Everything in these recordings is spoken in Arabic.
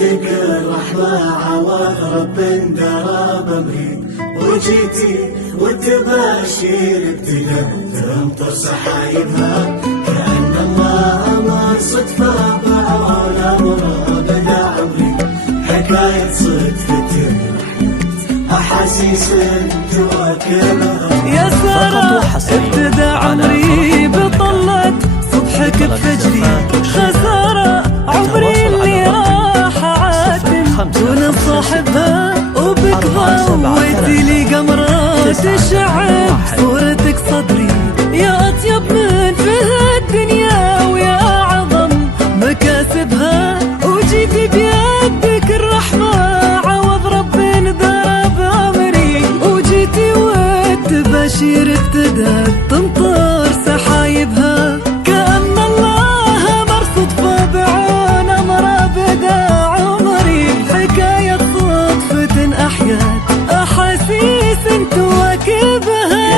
بيدك الرحمة عوض رب درى بأمري، وجيتي والتباشير ابتدى تمطر سحايبها، كأن الله أمر صدفة بعون أمره بدا عمري، حكاية صدفة أحاسيس تواكبها. يا سارة ابتدى عمري بطلت صبحك بفجري، خسارة عمري اللي راح عاتم دون صاحبها، وبتضويتي لي قمرات تشعل صورتك صدري، يا أطيب من في الدنيا ويا أعظم مكاسبها، وجيتي بيدك الرحمة عوض رب درب أمري، وجيتي والتباشير ابتدى تمطر سحايبها، كأن الله أمر صدفة بعون أمره بدا عمري، حكاية صدفة أحيات أحاسيس تواكبها.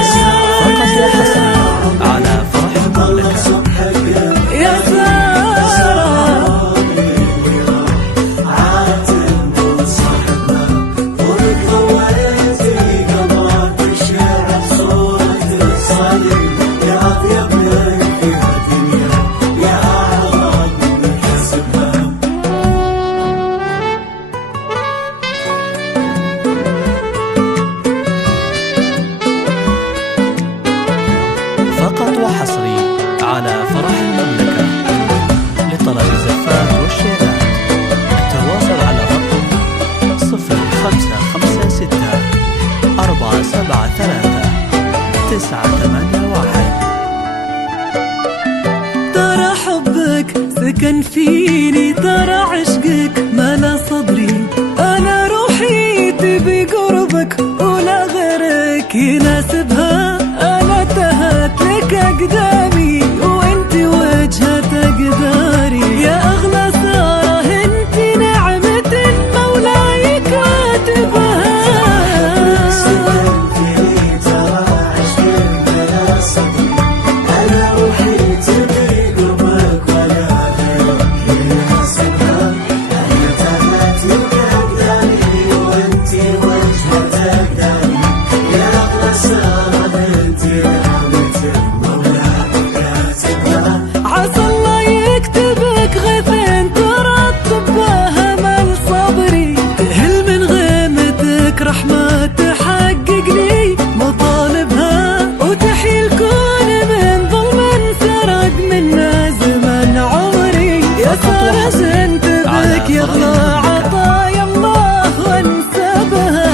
على فرح المملكة يا سارة عاتم صاحبها، وبتضويتي قمرات تشع صورة الصادق، يا أطيب من في الدنيا يا أعظم مكاسبها. فقط وحصري على فرح المملكة. لطلب الزفات والشيرات التواصل على الرقم 0556 473 981. ترى حبك سكن فيني، ترى عشقك ملا صدري، أنا روحي تبي قربك ولا غيرك يناسبها، أنا تهت لك أقدامي وانت وجهة أقداري، يا أغلى سارة انت نعمة مولاي كاتبها. عسى الله يكتبك غيثين ترطب بها مال صبري، تهل من غيمتك رحمة تحقق لي مطالبها، وتحيي الكون من ظلم سرق منا زمن عمري، يا سارة انت بك يغلى عطايا الله وانسبها.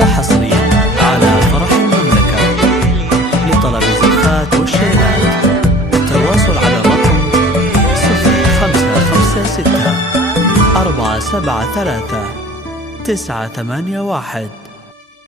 وحصري على فرح المملكة. لطلب الزفات والشيرات التواصل على الرقم 0556 473 981.